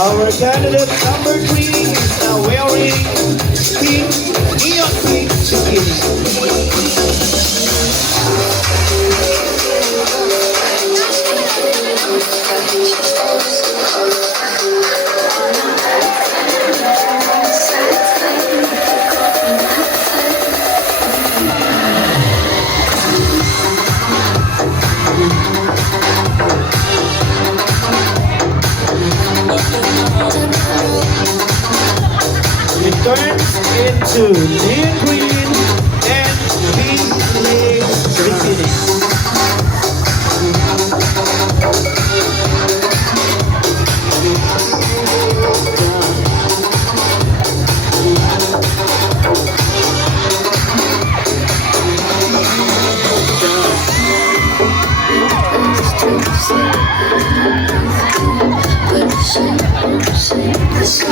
Our candidate number 3 is now wearing pink, neon pink bikini. It turns into neon green and pink lace bikini. Just